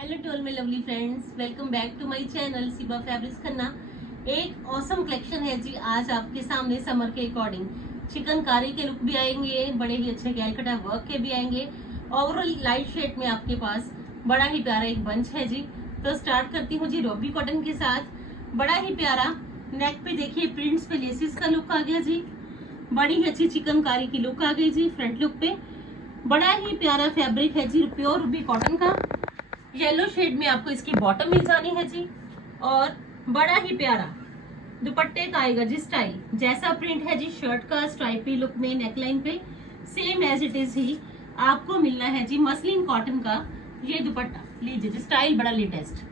Hello to all my lovely friends, welcome back to my channel Siba fabrics Khanna. एक awesome collection है जी आज आपके सामने समर के अकॉर्डिंग। चिकनकारी के लुक भी आएंगे, बड़े ही अच्छे कैलकाटा वर्क के भी आएंगे। ओवरऑल लाइट शेड में आपके पास बड़ा ही प्यारा एक बंच है जी। तो स्टार्ट करती हूँ जी रोबी कॉटन के साथ। बड़ा ही प्यारा नेक पे देखिए प्रिंट्स पे लेसिस का लुक आ गया जी। बड़ी ही अच्छी चिकनकारी की लुक आ गई जी फ्रंट लुक पे। बड़ा ही प्यारा फैब्रिक है जी, प्योर रूबी कॉटन का। येलो शेड में आपको इसकी बॉटम मिल जानी है जी। और बड़ा ही प्यारा दुपट्टे का आएगा जी स्टाइल। जैसा प्रिंट है जी शर्ट का स्ट्राइपी लुक में नेकलाइन पे, सेम एज इट इज ही आपको मिलना है जी मसलिन कॉटन का ये दुपट्टा। लीजिए जी, स्टाइल बड़ा लेटेस्ट,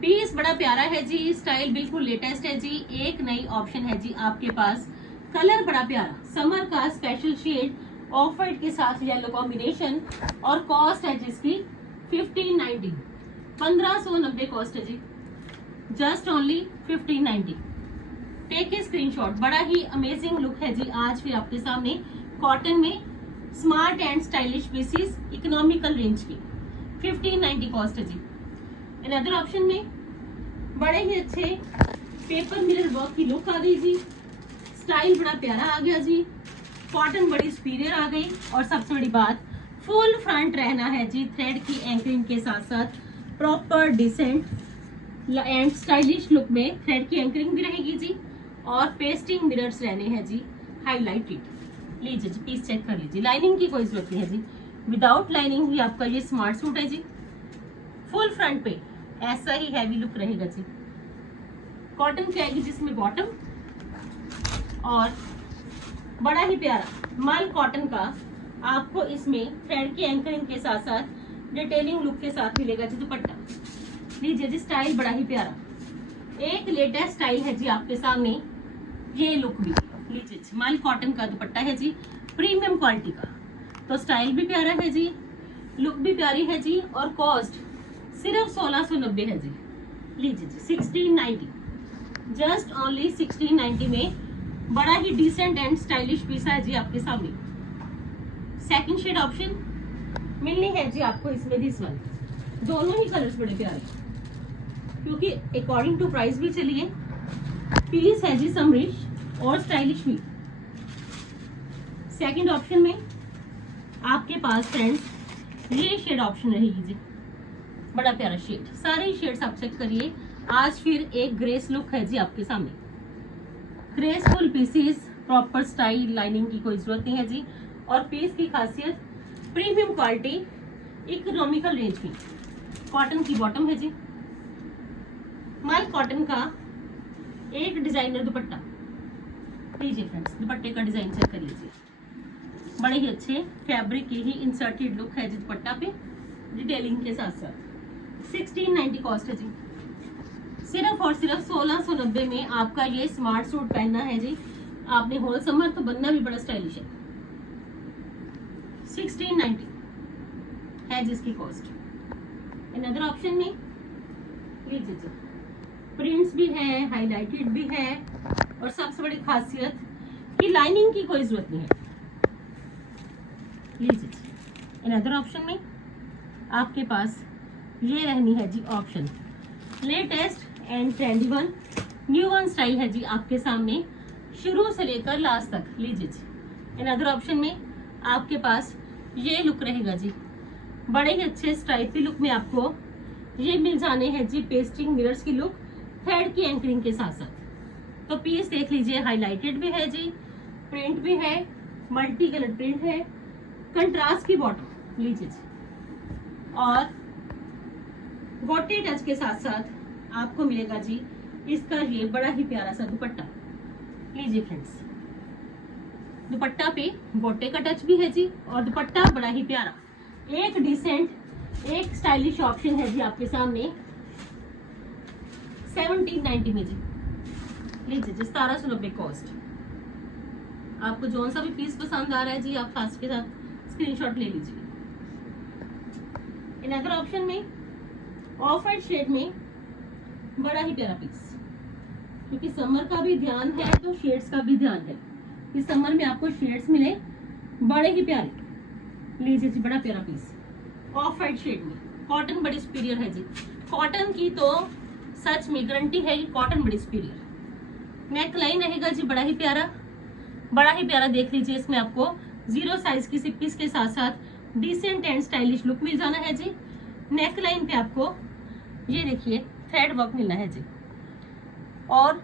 पीस बड़ा प्यारा है जी, स्टाइल बिल्कुल लेटेस्ट है जी। एक नई ऑप्शन है जी आपके पास। कलर बड़ा प्यारा समर का स्पेशल शेड ऑफ वाइट के साथ येलो कॉम्बिनेशन। और कॉस्ट है जिसकी 1590, 1590 कॉस्ट है जी, just only 1590। Take a screenshot. बड़ा ही अमेजिंग लुक है जी आज फिर आपके सामने कॉटन में smart and stylish pieces economical range की 1590 कॉस्ट है जी। अनदर ऑप्शन में बड़े ही अच्छे पेपर मिरर वर्क की लुक आ गई जी। स्टाइल बड़ा प्यारा आ गया जी, कॉटन बड़ी सुपीरियर आ गई। और सबसे बड़ी बात, फुल फ्रंट रहना है जी, थ्रेड की एंकरिंग के साथ साथ proper decent and stylish look में थ्रेड की एंकरिंग भी रहेगी जी। और पेस्टिंग मिरर्स रहने हैं जी हाईलाइटेड। लीजिए जी, पीस चेक कर लीजिए, लाइनिंग की कोई जरूरत नहीं है जी। विदाउट लाइनिंग ही आपका ये स्मार्ट सूट है जी। फुल फ्रंट पे ऐसा ही हैवी लुक रहेगा जी। कॉटन की आएगी जिसमें बॉटम, और बड़ा ही प्यारा मल कॉटन का आपको इसमें थ्रेड की एंकरिंग के साथ साथ डिटेलिंग लुक के साथ मिलेगा जी दुपट्टा। लीजिए जी, स्टाइल बड़ा ही प्यारा, एक लेटेस्ट स्टाइल है जी आपके सामने। ये लुक भी लीजिए जी, मल कॉटन का दुपट्टा है जी, प्रीमियम क्वालिटी का। तो स्टाइल भी प्यारा है जी, लुक भी प्यारी है जी। और कॉस्ट सिर्फ 1690 है जी। लीजिए जी, 1690, जस्ट ओनली 1690 में बड़ा ही डिसेंट एंड स्टाइलिश पीस है जी आपके सामने। सेकंड शेड ऑप्शन मिलनी है जी आपको इसमें, दिस वन। दोनों ही कलर्स बड़े प्यारे, क्योंकि अकॉर्डिंग टू प्राइस भी चलिए पीस है जी समरिश और स्टाइलिश भी। सेकंड ऑप्शन में आपके पास फ्रेंड्स ये शेड ऑप्शन रहेगी जी, बड़ा प्यारा शेड। सारे शेड्स आप चेक करिए। आज फिर एक ग्रेस लुक है जी आपके सामने, graceful pieces, proper style, lining की कोई जरूरत नहीं है जी। और पीस की खासियत प्रीमियम क्वालिटी इकोनॉमिकल रेंज की। कॉटन की बॉटम है जी, मल कॉटन का एक डिजाइनर दुपट्टा। लीजिए फ्रेंड्स, दुपट्टे का डिजाइन चेक कर लीजिए, बड़े ही अच्छे फैब्रिक की ही इंसर्टेड लुक है जी दुपट्टा पे, डिटेलिंग के साथ साथ। 1690 कॉस्ट है जी। सिर्फ और सिर्फ 1690 में आपका ये स्मार्ट सूट पहनना है जी आपने होल समर, तो बनना भी बड़ा स्टाइलिश है। 1690 है जिसकी कॉस्ट। अनदर ऑप्शन में लीजिए जी, प्रिंट्स भी है, हाईलाइटेड भी है। और सबसे बड़ी खासियत कि लाइनिंग की कोई जरूरत नहीं है। लीजिए जी, अनदर ऑप्शन में आपके पास ये रहनी है जी option, latest and trendy one, new one style है जी आपके सामने शुरू से लेकर लास्ट तक। लीजिए जी, अनदर ऑप्शन में आपके पास ये लुक रहेगा जी, बड़े ही अच्छे स्ट्राइपी लुक में आपको ये मिल जाने हैं जी पेस्टिंग मिरर्स की लुक, थ्रेड की एंकरिंग के साथ साथ। तो पीस देख लीजिए, हाईलाइटेड भी है जी, प्रिंट भी है, मल्टी कलर प्रिंट है, कंट्रास्ट की बॉटम। लीजिए जी, और गोटे टच के साथ साथ आपको मिलेगा जी इसका ये बड़ा ही प्यारा सा दुपट्टा। लीजिए फ्रेंड्स, दुपट्टा पे गोटे का टच भी है जी, और दुपट्टा बड़ा ही प्यारा, एक डिसेंट, एक स्टाइलिश ऑप्शन है जी आपके सामने 1790 में जी। लीजिए जी, 1790 कॉस्ट। आपको जो सा भी पीस पसंद आ रहा है जी आप फास्ट के साथ स्क्रीनशॉट ले लीजिए। अनदर ऑप्शन में ऑफ वाइट शेड में बड़ा ही प्यारा पीस, क्योंकि समर का भी ध्यान है तो शेड्स का भी ध्यान है कि समर में आपको शेड्स मिले बड़े ही प्यारे। लीजिए जी, बड़ा प्यारा पीस ऑफ वाइट शेड में। कॉटन बड़ी सुपीरियर है जी। कॉटन की तो सच में गारंटी है कि कॉटन बड़ी सुपीरियर। नेक लाइन रहेगा जी बड़ा ही प्यारा देख लीजिए। इसमें आपको 0 साइज की सिप्पीस के साथ साथ डिसेंट एंड स्टाइलिश लुक मिल जाना है जी। नेक लाइन पे आपको ये देखिए थ्रेड वर्क मिलना है जी, और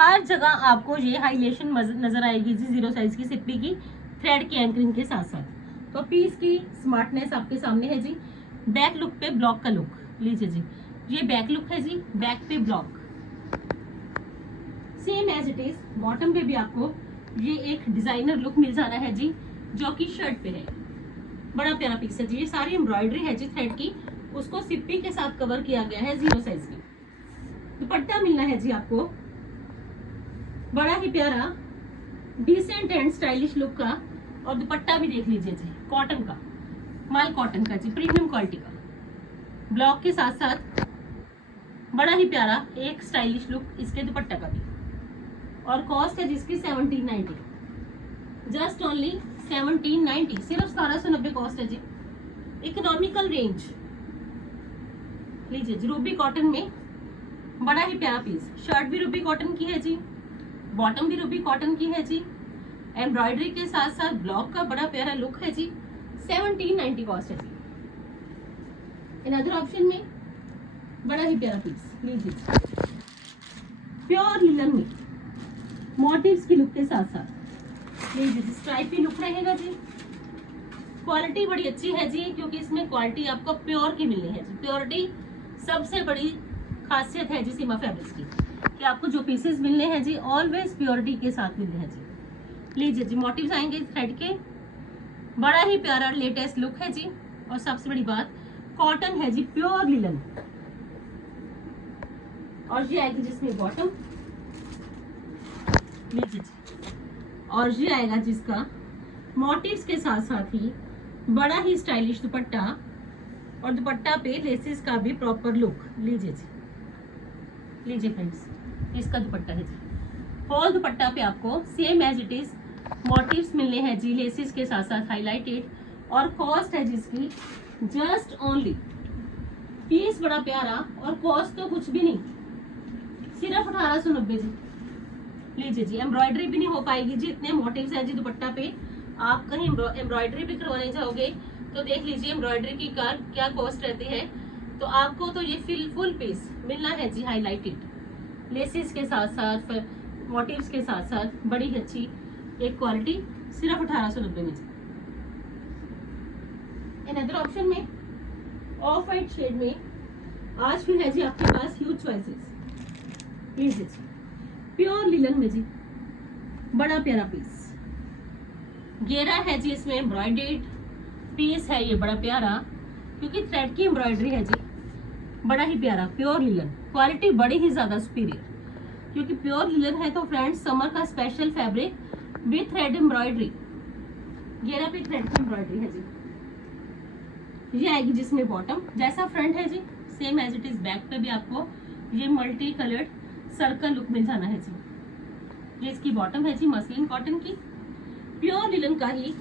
हर जगह आपको ये हाईलाइटेशन नजर आएगी जी 0 साइज की सिप्पी की थ्रेड की एंकरिंग के साथ साथ। तो पीस की स्मार्टनेस आपके सामने है जी। बैक लुक पे ब्लॉक का लुक लीजिए जी, ये बैक लुक है जी, बैक पे block same as it is. Bottom पे भी आपको ये एक डिजाइनर लुक मिल जाना है जी, जो कि शर्ट पे है। बड़ा प्यारा पीस है जी। ये सारी एम्ब्रॉयडरी है जी थ्रेड की, उसको सिप्पी के साथ कवर किया गया है 0 साइज की। दुपट्टा मिलना है जी आपको बड़ा ही प्यारा डिसेंट एंड स्टाइलिश लुक का, और दुपट्टा भी देख लीजिए जी, कॉटन का माल, कॉटन का जी, प्रीमियम क्वालिटी का ब्लॉक के साथ साथ बड़ा ही प्यारा एक स्टाइलिश लुक इसके दुपट्टा का भी। और कॉस्ट है जिसकी 1790, जस्ट ओनली 1790, सिर्फ 1790 कॉस्ट है जी। इकोनॉमिकल रेंज लीजिए जी, रूबी कॉटन में बड़ा ही प्यारा पीस। शर्ट भी रूबी कॉटन की है जी, बॉटम भी रूबी कॉटन की है जी, एम्ब्रॉयडरी के साथ साथ ब्लॉक का बड़ा प्यारा लुक है जी। 1790 कॉस्ट है जी। अनदर ऑप्शन में बड़ा ही प्यारा पीस लीजिए, प्योर लिनन में मोटिव्स की लुक के साथ साथ लीजिए जी। स्ट्राइपी लुक रहेगा जी। क्वालिटी बड़ी अच्छी है जी, क्योंकि इसमें क्वालिटी आपको प्योर की मिलनी है जी। प्योरिटी सबसे बड़ी खासियत है जी सीमा फैब्रिक्स की, कि आपको जो पीसेस मिलने हैं जी ऑलवेज प्योरिटी के साथ मिलने हैं जी। लीजिए जी, मोटिव्स आएंगे थ्रेड के, बड़ा ही प्यारा लेटेस्ट लुक है जी। और सबसे बड़ी बात कॉटन है जी, प्योर लिनन। और ये आएगी जिसमें बॉटम लीजिए जी, और ये आएगा जिसका मोटिव्स के साथ साथ ही बड़ा ही स्टाइलिश दुपट्टा, और दुपट्टा पे लेसेस का भी प्रॉपर लुक लीजिए जी। लीजिए फ्रेंड्स, इसका दुपट्टा है जी। होल दुपट्टा पे आपको same as it is motifs मिलने हैं जी, लेसेस के साथ साथ हाईलाइटेड। और कॉस्ट है जिसकी जस्ट ओनली, पीस बड़ा प्यारा और कॉस्ट तो कुछ भी नहीं, सिर्फ 1890 जी। लीजिए जी, एम्ब्रॉयडरी भी नहीं हो पाएगी जी, इतने मोटिव्स है जी दुपट्टा पे। आप कहीं एम्ब्रॉयडरी भी करवाने जाओगे तो देख लीजिए एम्ब्रॉयडरी की क्या कॉस्ट रहती है। तो आपको तो ये फुल पीस मिलना है जी, हाईलाइटेड लेसेस के साथ साथ मोटिव्स के साथ साथ बड़ी ही अच्छी एक क्वालिटी, सिर्फ 1890 में जी। अनदर ऑप्शन में ऑफ वाइट शेड में आज फिर है जी आपके पास ह्यूज चॉइसेस। लीजिए जी, प्योर लिनन में जी, बड़ा प्यारा पीस। घेरा है जी इसमें, एम्ब्रॉयडर्ड पीस है ये बड़ा प्यारा, क्योंकि थ्रेड की एम्ब्रॉयडरी है जी। बड़ा ही प्यारा प्योर लिनन, क्वालिटी बड़ी ही ज्यादा सुपीरियर, क्योंकि प्योर लिनन है तो फ्रेंड्स समर का special fabric with thread embroidery. घेरा पे थ्रेड की एम्ब्रॉयडरी है जी। ये आएगी जिसमें बॉटम जैसा फ्रंट है जी, same as it is back पे भी आपको ये मल्टी कलर्ड सर्कल लुक मिल जाना है जी। ये इसकी बॉटम है जी, मसलिन कॉटन की, प्योर लिनन का ही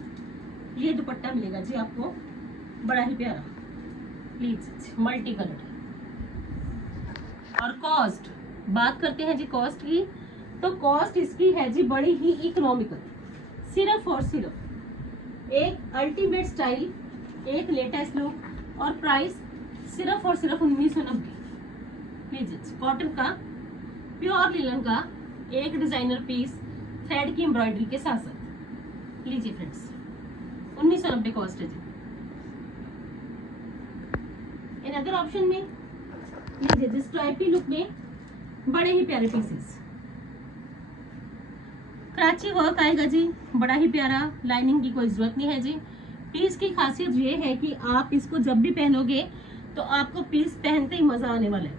ये दुपट्टा मिलेगा जी आपको, बड़ा ही प्यारा प्लीज मल्टी कलर। और कॉस्ट बात करते हैं जी कॉस्ट की, तो कॉस्ट इसकी है जी बड़ी ही इकोनॉमिकल, सिर्फ और सिर्फ एक अल्टीमेट स्टाइल, एक लेटेस्ट लुक, और प्राइस सिर्फ और सिर्फ 1990। लीजिए कॉटन का प्योर लिनन का एक डिजाइनर पीस थ्रेड की एम्ब्रॉयडरी के साथ साथ। लीजिए फ्रेंड्स, 1990 कॉस्ट है जी। अनदर ऑप्शन में लीजिए जिस स्ट्राइपी लुक में बड़े ही प्यारे पीसेस, कराची वर्क आएगा जी, बड़ा ही प्यारा, लाइनिंग की कोई जरूरत नहीं है जी। पीस की खासियत ये है कि आप इसको जब भी पहनोगे तो आपको पीस पहनते ही मजा आने वाला है,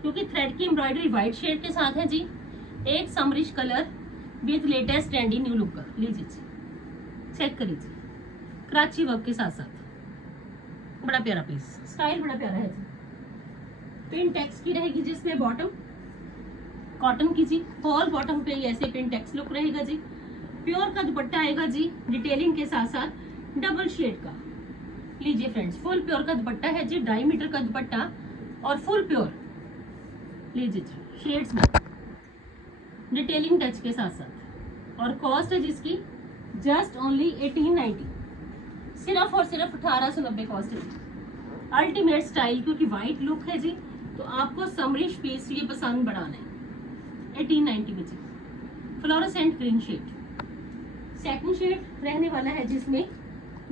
क्योंकि थ्रेड की एम्ब्रॉयडरी व्हाइट शेड के साथ है जी, एक summerish colour with latest trendy new look का। लीजिए जी, चेक करिए, कराची वर्क के साथ साथ बड़ा प्यारा पीस, स्टाइल बड़ा प्यारा है जी। पिन टेक्स की रहेगी जिसमें बॉटम कॉटन की जी, होल बॉटम पे ऐसे पिन टेक्स लुक रहेगा जी। प्योर का दुपट्टा आएगा जी, डिटेलिंग के साथ साथ डबल शेड का, लीजिए फ्रेंड्स, फुल प्योर का दुपट्टा है जी, 2.5 मीटर का दुपट्टा और फुल प्योर। लीजिए जी, शेड्स में डिटेलिंग टच के साथ साथ। और कॉस्ट है जिसकी जस्ट ओनली 1890, सिर्फ और सिर्फ 1890 कॉस्ट है जी। अल्टीमेट स्टाइल, क्योंकि व्हाइट लुक है जी, तो आपको समरिश पीस ये पसंद बढ़ाना है। 1890 में जी, fluorescent green shade. Second shade रहने वाला है जिसमें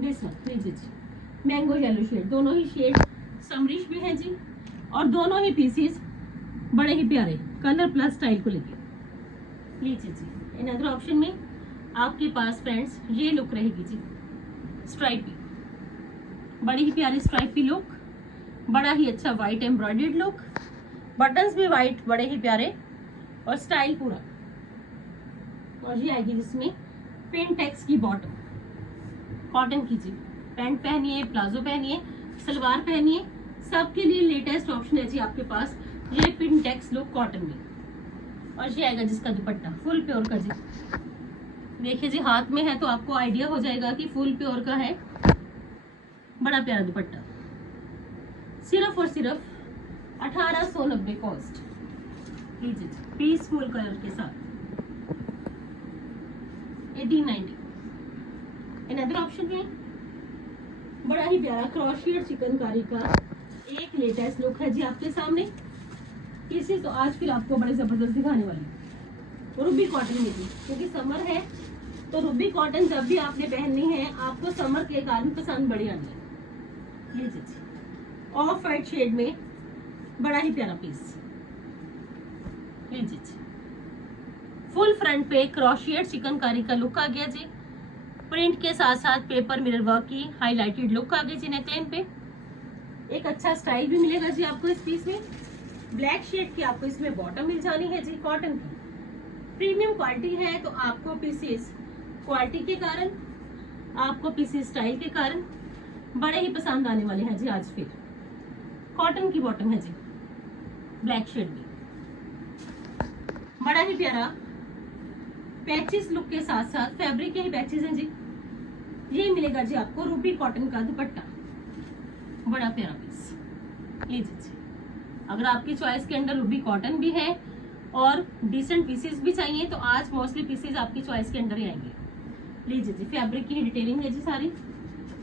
दिस वन, लीजिए जी, मैंगो येलो शेड। दोनों ही शेड समरिश भी है जी, और दोनों ही पीसेस बड़े ही प्यारे कलर प्लस स्टाइल को लेके। लीजिए जी, इन अदर ऑप्शन में आपके पास फ्रेंड्स ये लुक रहेगी जी, स्ट्राइपी, बड़ी ही प्यारी स्ट्राइपी लुक, बड़ा ही अच्छा व्हाइट एम्ब्रॉयडर्ड लुक, बटन्स भी व्हाइट बड़े ही प्यारे, और स्टाइल पूरा। और ये आएगी जिसमें पिनटेक्स की बॉटम, कॉटन की जी। पैंट पहनिए, प्लाजो पहनिए, सलवार पहनिए, सबके लिए लेटेस्ट ऑप्शन है जी आपके पास ये पिनटेक्स लुक कॉटन में। और ये आएगा जिसका दुपट्टा फुल प्योर का जी। देखिए जी, हाथ में है तो आपको आइडिया हो जाएगा कि फुल प्योर का है। बड़ा प्यारा दुपट्टा, सिर्फ और सिर्फ 1890 कॉस्ट। लीजिए जी, पीसफुल कलर के साथ 1890। इन अदर ऑप्शन में बड़ा ही प्यारा क्रॉशियट चिकनकारी का एक लेटेस्ट लुक है जी आपके सामने। इसे तो आज फिर आपको बड़े जबरदस्त दिखाने वाली रूबी कॉटन में थी, क्योंकि समर है तो रूबी कॉटन जब भी आपने पहननी है आपको समर के कारण पसंद बड़ी आनी है। लीजिए जी, ऑफ वाइट शेड में बड़ा ही प्यारा पीस। लीजिए जी, फुल फ्रंट पे क्रॉशियट चिकनकारी का लुक आ गया जी, प्रिंट के साथ साथ पेपर मिरर वर्क की हाईलाइटेड लुक आ गई जी नेकलाइन पे। एक अच्छा स्टाइल भी मिलेगा जी आपको इस पीस में। ब्लैक शेड की आपको इसमें बॉटम मिल जानी है जी, कॉटन की प्रीमियम क्वालिटी है, तो आपको पीसेस क्वालिटी के कारण, आपको पीसेस स्टाइल के कारण बड़े ही पसंद आने वाले हैं जी आज फिर। कॉटन की बॉटम है जी, ब्लैक शेड में बड़ा ही प्यारा पैचेस लुक के साथ साथ फैब्रिक के ही पैचेस हैं जी। ये मिलेगा जी आपको रूबी कॉटन का दुपट्टा, बड़ा प्यारा पीस। लीजिए जी, अगर आपकी चॉइस के अंदर रूबी कॉटन भी है और डिसेंट पीसेस भी चाहिए तो आज मोस्टली पीसेस आपकी चॉइस के अंदर ही आएंगे। लीजिए जी, फैब्रिक की ही डिटेलिंग है जी सारी,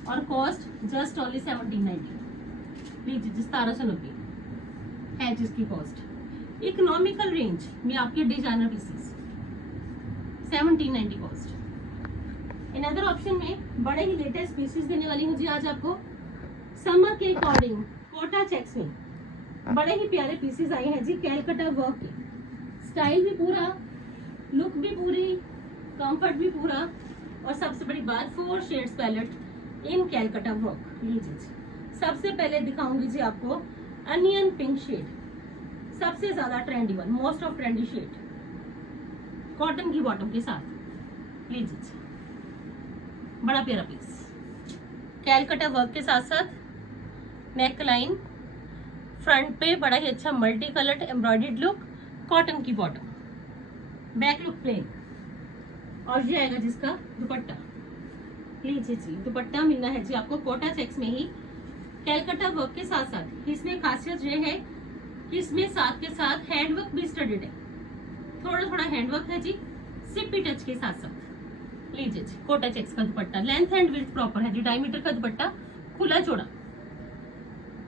और कॉस्ट जस्ट ओनली 1790। लीजिए जी, 1790 है जिसकी कॉस्ट। इकोनॉमिकल रेंज में आपके designer pieces 1790 cost. In other option में बड़े ही लेटेस्ट पीसेस देने वाली हूँ जी आज आपको। समर के अकॉर्डिंग कोटा चेक्स में बड़े ही प्यारे पीसेस आए हैं जी, कैलकाटा वर्क के। स्टाइल भी पूरा, लुक भी पूरी, कंफर्ट भी पूरा, और सबसे बड़ी बात 4 शेड्स पैलेट इन कैलकाटा वर्क। लीजिए जी, सबसे पहले दिखाऊंगी जी आपको अनियन पिंक शेड, सबसे ज्यादा trendy one, most of trendy shade, cotton की बॉटम के साथ। लीजिए जी, बड़ा प्यारा पीस, कैलकाटा वर्क के साथ साथ नेक लाइन, फ्रंट पे बड़ा ही अच्छा multi coloured embroidered look, cotton की बॉटम, बैक लुक प्लेन, और ये आएगा जिसका दुपट्टा। लीजिए जी, दुपट्टा मिलना है जी आपको कोटा चेक्स में ही, कैलकाटा वर्क के साथ साथ। इसमें खासियत ये है कि इसमें साथ के साथ हैंडवर्क भी स्टडीड है, थोड़ा थोड़ा हैंडवर्क है जी, सिप्पी टच के साथ साथ। लीजिए जी, कोटा चेक्स का दुपट्टा, लेंथ एंड विड्थ प्रॉपर है जी, 2.5 मीटर का दुपट्टा, खुला चौड़ा।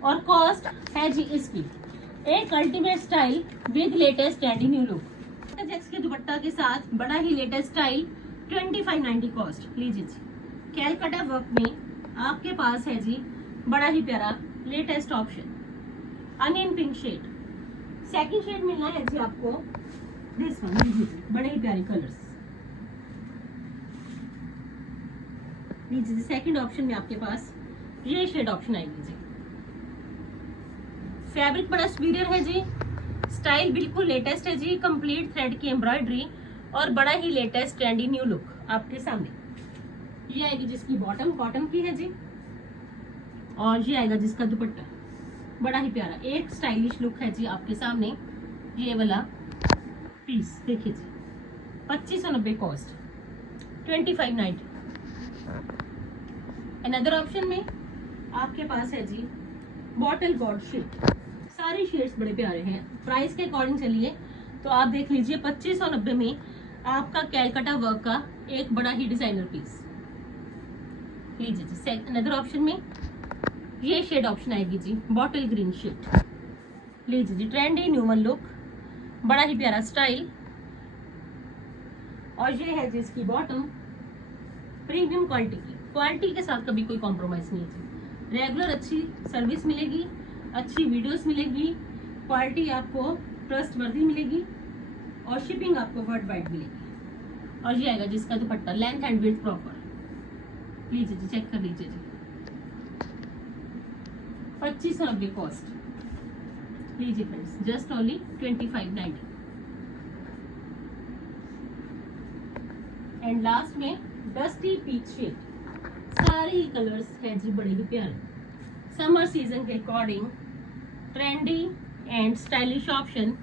और कॉस्ट है जी इसकी एक ultimate style with latest trendy new look, checks के दुपट्टा के साथ बड़ा ही लेटेस्ट स्टाइल, 2590 कॉस्ट। लीजिए जी, कैलकाटा वर्क में आपके पास है जी बड़ा ही प्यारा latest option, onion pink shade. Second shade मिलना है जी आपको दिस वन। लीजिए जी, बड़े ही प्यारे कलर्स। लीजिए जी, सेकंड ऑप्शन में आपके पास ये शेड ऑप्शन आएगी जी। फैब्रिक बड़ा सुपीरियर है जी, स्टाइल बिल्कुल लेटेस्ट है जी, कंप्लीट थ्रेड की एम्ब्रॉयडरी और बड़ा ही लेटेस्ट ट्रेंडी न्यू लुक आपके सामने। ये आएगी जिसकी बॉटम कॉटन की है जी, और ये आएगा जिसका दुपट्टा, बड़ा ही प्यारा एक स्टाइलिश लुक है जी आपके सामने। ये वाला पीस देखिए जी, 2590 कॉस्ट, 2590। अनदर ऑप्शन में आपके पास है जी बॉटल गॉड शेड। सारे शेड्स बड़े प्यारे हैं। प्राइस के अकॉर्डिंग चलिए तो आप देख लीजिए 2590 में आपका कैलकाटा वर्क का एक बड़ा ही डिजाइनर पीस लीजिए जी। अनदर ऑप्शन में ये शेड ऑप्शन आएगी जी बॉटल ग्रीन शेड। लीजिए जी, ट्रेंडी न्यूमन लुक, बड़ा ही प्यारा स्टाइल। और ये है जी इसकी बॉटम, प्रीमियम क्वालिटी के साथ कभी कोई कॉम्प्रोमाइज नहीं है जी। रेगुलर अच्छी सर्विस मिलेगी, अच्छी वीडियोस मिलेगी, क्वालिटी आपको ट्रस्ट वर्दी मिलेगी और शिपिंग आपको वर्ल्ड वाइड मिलेगी। और ये आएगा जिसका दुपट्टा लेंथ एंड विड्थ प्रॉपर। लीजिए जी, चेक कर लीजिए जी, 2590 कॉस्ट। लीजिए friends, just only 2590। And last में डस्टी पीच शेड। सारे ही कलर्स हैं जी बड़े ही प्यारे। समर सीजन के according trendy and stylish option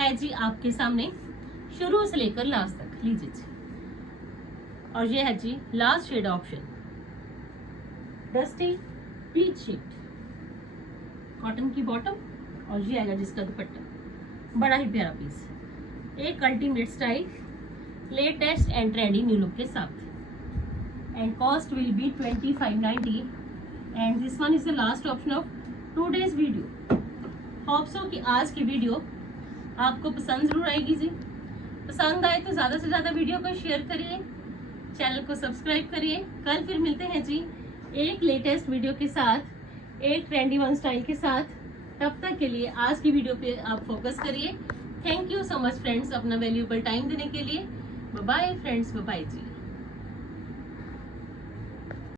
है जी आपके सामने शुरू से लेकर लास्ट तक। लीजिए जी, और ये है जी last shade option dusty peach shade, cotton की बॉटम और ये आएगा जिसका दुपट्टा। बड़ा ही प्यारा पीस, एक ultimate style, latest and trendy new look के साथ। And cost will be 2590 and this one is the last option of today's video. Hope so कि आज की वीडियो आपको पसंद जरूर आएगी जी। पसंद आए तो ज्यादा से ज्यादा वीडियो को शेयर करिए, चैनल को सब्सक्राइब करिए। कल फिर मिलते हैं जी एक लेटेस्ट वीडियो के साथ, एक ट्रेंडी वन स्टाइल के साथ। तब तक के लिए आज की वीडियो पे आप फोकस करिए। Thank you so much friends अपना वैल्यूएबल टाइम देने के लिए। Bye bye friends, bye bye जी।